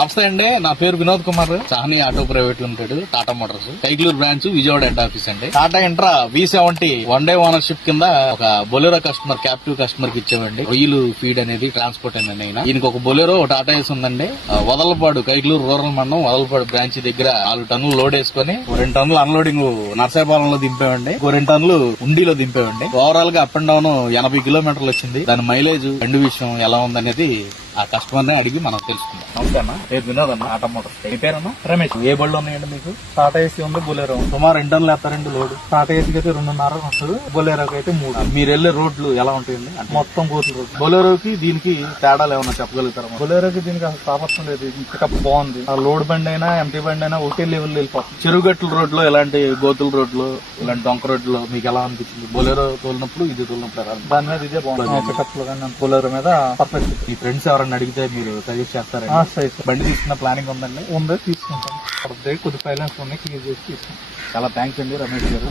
నమస్తే అండి, నా పేరు Vinod Kumar. Chahani auto private limited, Tata Motors Kaikaluru branch, Vijayawada head office అండి. Tata Intra V70 one day ownership కింద ఒక బొలెరో కస్టమర్, క్యాప్టివ్ కస్టమర్ కి ఇచ్చామండి. రొయ్యలు ఫీడ్ అనేది ట్రాన్స్పోర్ట్ అనేది ఈయనకి ఒక బొలెరో, ఒక టాటా ఏస్ ఉందండి. వదలపాడు కైక్లూరు రూరల్ మండలం వదలపాడు బ్రాంచ్ దగ్గర 4 టన్నులు లోడ్ వేసుకుని 2 టన్నులు అన్లోడింగ్ నర్సాపాలెంలో దింపామండి. 2 టన్నులు ఉండిలో దింపామండి. ఓవరాల్ గా అప్ అండ్ డౌన్ 80 కిలోమీటర్లు వచ్చింది. దాని మైలేజ్ రెండు విషయం ఎలా ఉందనేది ఆ కస్టమర్ నే అడిగి మనం తెలుసుకుందాం. నమస్తే అన్న, పేరు వినోద్ అన్న, టాటా మోటార్స్. మీ పేరన్నా? రమేష్. ఏ బళ్ళు ఉన్నాయండి మీకు? టాటా ఏసీ ఉంది, బొలేరో. సుమారు 2 టన్నులు వేస్తారండి లోడ్? టాటా ఏసీకి అయితే 2.5 వస్తుంది, బొలేరోకి అయితే 3. మీరు వెళ్లే రోడ్లు ఎలా ఉంటాయండి? మొత్తం గోతుల రోడ్. బొలెరోకి దీనికి తేడాలు ఏమన్నా చెప్పగలుగుతారా? బొలేరోకి దీనికి అసలు సామర్థ్యం లేదు, పికప్ బాగుంది. ఆ లోడ్ బండి అయినా ఎంటీ బండి అయినా ఒకే లెవెల్ వెళ్ళిపోతుంది. చెరువుగట్టుల రోడ్లో ఇలాంటి గోతుల రోడ్లు, ఇలాంటి డొంక రోడ్లు మీకు ఎలా అనిపించింది? బొలెరో తోలినప్పుడు, ఇది తోలినప్పుడు ఎలా అనిపించింది? దాని మీద ఇదే బాగుంది. పికప్ లో కానీ బొలేరో మీద పర్ఫెక్ట్. మీ ఫ్రెండ్స్ ఎవరన్నా అడిగితే మీరు సజెస్ట్ చేస్తారా? బండి తీసుకున్న ప్లానింగ్ ఉందండి? ఉంది, తీసుకుంటాం. కొద్ది ఫైనాన్స్ ఉన్నాయి, క్లియర్ చేసి తీసుకుంటాం. చాలా థ్యాంక్స్ అండి రమేష్ గారు.